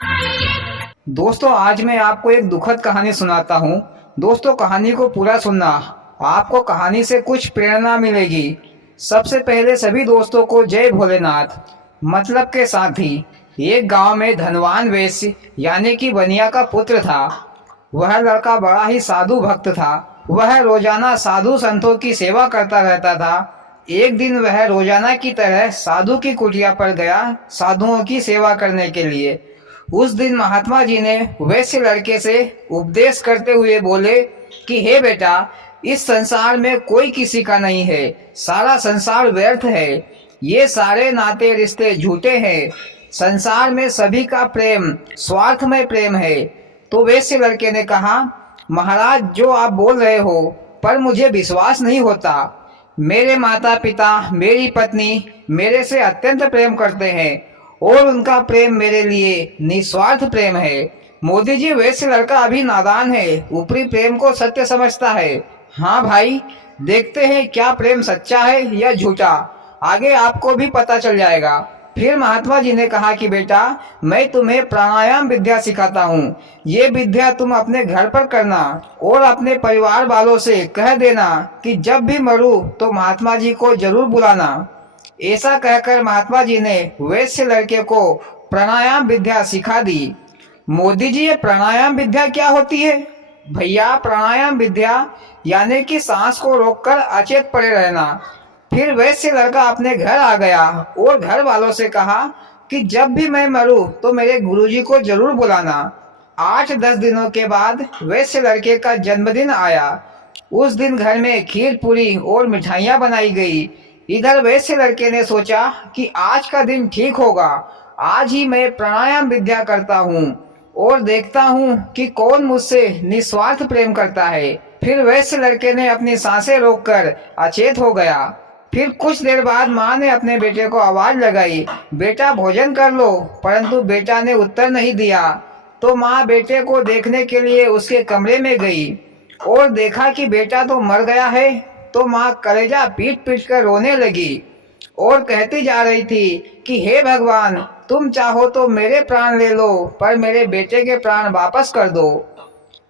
दोस्तों, आज मैं आपको एक दुखद कहानी सुनाता हूँ। दोस्तों, कहानी को पूरा सुनना, आपको कहानी से कुछ प्रेरणा मिलेगी। सबसे पहले सभी दोस्तों को जय भोलेनाथ। मतलब के साथी, एक गांव में धनवान वैश्य यानी कि बनिया का पुत्र था। वह लड़का बड़ा ही साधु भक्त था। वह रोजाना साधु संतों की सेवा करता रहता था। एक दिन वह रोजाना की तरह साधु की कुटिया पर गया साधुओं की सेवा करने के लिए। उस दिन महात्मा जी ने वैसे लड़के से उपदेश करते हुए बोले कि हे बेटा, इस संसार में कोई किसी का नहीं है, सारा संसार व्यर्थ है। ये सारे नाते रिश्ते झूठे हैं। संसार में सभी का प्रेम स्वार्थमय प्रेम है। तो वैसे लड़के ने कहा, महाराज, जो आप बोल रहे हो, पर मुझे विश्वास नहीं होता। मेरे माता पिता, मेरी पत्नी मेरे से अत्यंत प्रेम करते हैं और उनका प्रेम मेरे लिए निस्वार्थ प्रेम है। मोदी जी, वैसे लड़का अभी नादान है, ऊपरी प्रेम को सत्य समझता है। हाँ भाई, देखते हैं क्या प्रेम सच्चा है या झूठा। आगे आपको भी पता चल जाएगा। फिर महात्मा जी ने कहा कि बेटा, मैं तुम्हें प्राणायाम विद्या सिखाता हूँ। ये विद्या तुम अपने घर पर करना और अपने परिवार वालों से कह देना कि जब भी मरूं तो महात्मा जी को जरूर बुलाना। ऐसा कहकर महात्मा जी ने वैश्य लड़के को प्राणायाम विद्या सिखा दी। मोदी जी, ये प्राणायाम विद्या क्या होती है? भैया, प्राणायाम विद्या यानी कि सांस को रोककर अचेत पड़े रहना। फिर वैश्य लड़का अपने घर आ गया और घर वालों से कहा कि जब भी मैं मरूं तो मेरे गुरुजी को जरूर बुलाना। 8-10 दिनों के बाद वैश्य लड़के का जन्मदिन आया। उस दिन घर में खीर पूरी और मिठाइयाँ बनाई गई। इधर वैश्य लड़के ने सोचा कि आज का दिन ठीक होगा, आज ही मैं प्राणायाम विद्या करता हूँ और देखता हूँ कि कौन मुझसे निस्वार्थ प्रेम करता है। फिर वैश्य लड़के ने अपनी सांसें रोककर अचेत हो गया। फिर कुछ देर बाद माँ ने अपने बेटे को आवाज लगाई, बेटा भोजन कर लो। परंतु बेटा ने उत्तर नहीं दिया। तो माँ बेटे को देखने के लिए उसके कमरे में गई और देखा कि बेटा तो मर गया है। तो माँ कलेजा पीट पीट कर रोने लगी और कहती जा रही थी कि हे भगवान, तुम चाहो तो मेरे प्राण ले लो, पर मेरे बेटे के प्राण वापस कर दो।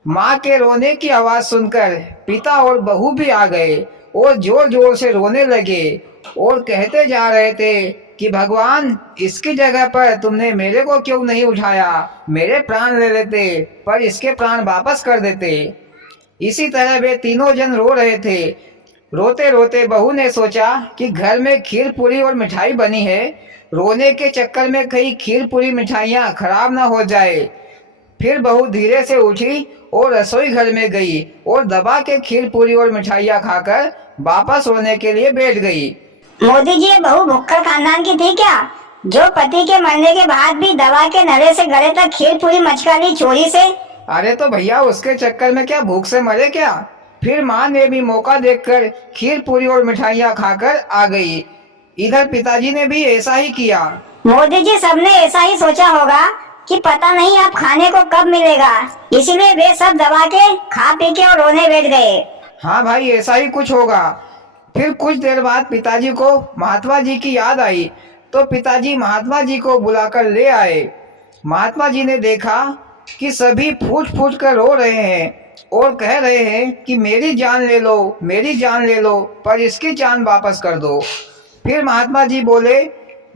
माँ के रोने की आवाज सुनकर पिता और बहू भी आ गए और जोर जोर से रोने लगे और कहते जा रहे थे कि भगवान, इसकी जगह पर तुमने मेरे को क्यों नहीं उठाया? मेरे प्राण ले लेते, पर इसके प्राण वापस कर देते। इसी तरह वे तीनों जन रो रहे थे। रोते रोते बहू ने सोचा कि घर में खीर पूरी और मिठाई बनी है, रोने के चक्कर में कहीं खीर पूरी मिठाइयाँ खराब ना हो जाए। फिर बहू धीरे से उठी और रसोई घर में गई और दबा के खीर पूरी और मिठाइयाँ खाकर वापस सोने के लिए बैठ गई। मोदी जी, ये बहू भुक्कड़ खानदान की थी क्या, जो पति के मरने के बाद भी दवा के नले से गले तक खीर पूरी मचका ली चोरी से? अरे तो भैया, उसके चक्कर में क्या भूख से मरे क्या? फिर माँ ने भी मौका देखकर खीर पूरी और मिठाइयाँ खाकर आ गई। इधर पिताजी ने भी ऐसा ही किया। मोदी जी, सबने ऐसा ही सोचा होगा कि पता नहीं अब खाने को कब मिलेगा, इसीलिए वे सब दबा के खा पी के और रोने बैठ गए। हाँ भाई, ऐसा ही कुछ होगा। फिर कुछ देर बाद पिताजी को महात्मा जी की याद आई, तो पिताजी महात्मा जी को बुलाकर ले आए। महात्मा जी ने देखा कि सभी फूट फूट कर रो रहे हैं और कह रहे हैं कि मेरी जान ले लो, मेरी जान ले लो, पर इसकी जान वापस कर दो। फिर महात्मा जी बोले,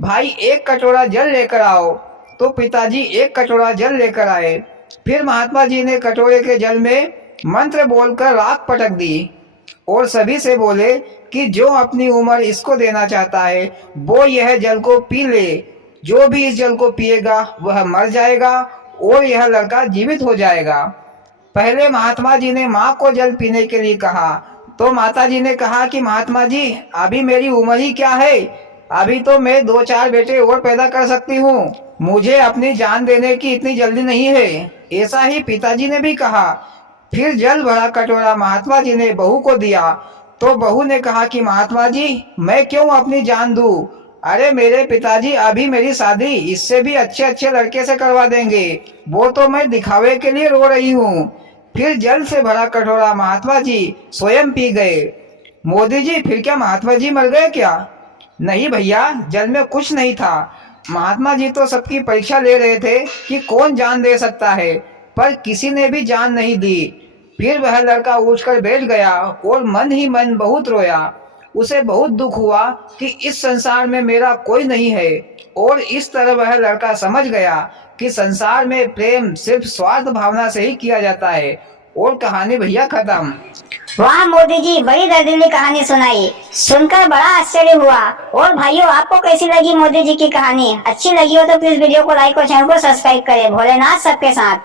भाई एक कटोरा जल लेकर आओ। तो पिताजी एक कटोरा जल लेकर आए। फिर महात्मा जी ने कटोरे के जल में मंत्र बोलकर राख पटक दी और सभी से बोले कि जो अपनी उम्र इसको देना चाहता है वो यह जल को पी ले। जो भी इस जल को पिएगा वह मर जाएगा और यह लड़का जीवित हो जाएगा। पहले महात्मा जी ने माँ को जल पीने के लिए कहा, तो माता जी ने कहा कि महात्मा जी, अभी मेरी उम्र ही क्या है, अभी तो मैं 2-4 बेटे और पैदा कर सकती हूँ, मुझे अपनी जान देने की इतनी जल्दी नहीं है। ऐसा ही पिताजी ने भी कहा। फिर जल भरा कटोरा महात्मा जी ने बहू को दिया, तो बहू ने कहा कि महात्मा जी, मैं क्यों अपनी जान दूं? अरे मेरे पिताजी अभी मेरी शादी इससे भी अच्छे अच्छे लड़के से करवा देंगे, वो तो मैं दिखावे के लिए रो रही हूँ। फिर जल से भरा कटोरा महात्मा जी स्वयं पी गए। मोदी जी, फिर क्या महात्मा जी मर गए क्या? नहीं भैया, जल में कुछ नहीं था, महात्मा जी तो सबकी परीक्षा ले रहे थे कि कौन जान दे सकता है, पर किसी ने भी जान नहीं दी। फिर वह लड़का उठकर बैठ गया और मन ही मन बहुत रोया। उसे बहुत दुख हुआ कि इस संसार में मेरा कोई नहीं है। और इस तरह वह लड़का समझ गया कि संसार में प्रेम सिर्फ स्वार्थ भावना से ही किया जाता है। और कहानी भैया खत्म। वाह मोदी जी, बड़ी दर्दीली कहानी सुनाई, सुनकर बड़ा आश्चर्य हुआ। और भाइयों, आपको कैसी लगी मोदी जी की कहानी? अच्छी लगी हो तो प्लीज वीडियो को लाइक और चैनल को सब्सक्राइब करें। भोलेनाथ सबके साथ।